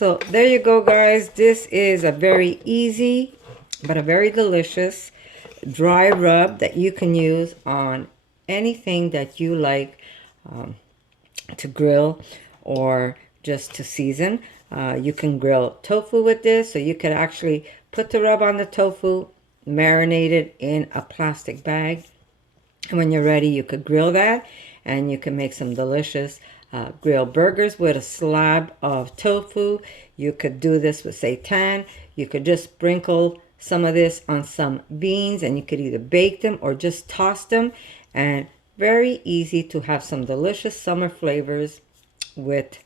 So there you go, guys. This is a very easy but a very delicious dry rub that you can use on anything that you like to grill or just to season. You can grill tofu with this, so you could actually put the rub on the tofu, marinate it in a plastic bag, and when you're ready you could grill that, and you can make some delicious grilled burgers with a slab of tofu. You could do this with seitan. You could just sprinkle some of this on some beans, and you could either bake them or just toss them. And very easy to have some delicious summer flavors with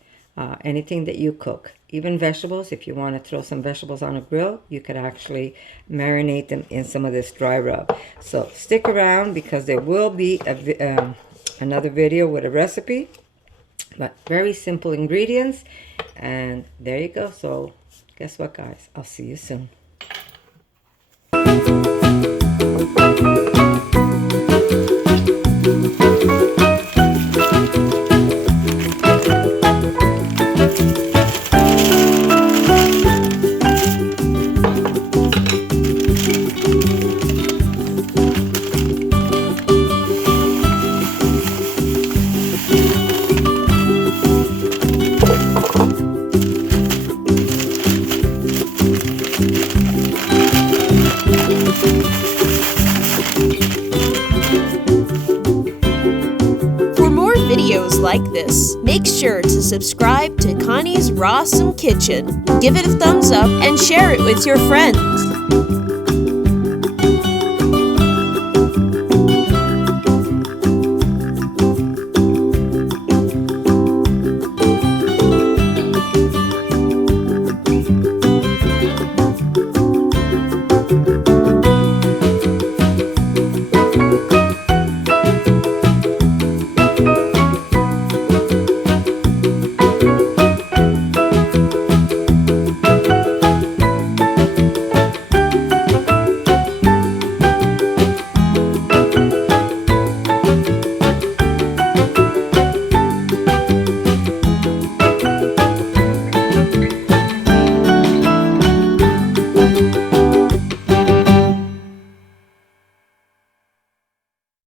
anything that you cook. Even vegetables, if you want to throw some vegetables on a grill, you could actually marinate them in some of this dry rub. So stick around because there will be another video with a recipe, but very simple ingredients. And there you go. So guess what, guys? I'll see you soon. Videos like this, make sure to subscribe to Connie's RAWsome Kitchen. Give it a thumbs up and share it with your friends.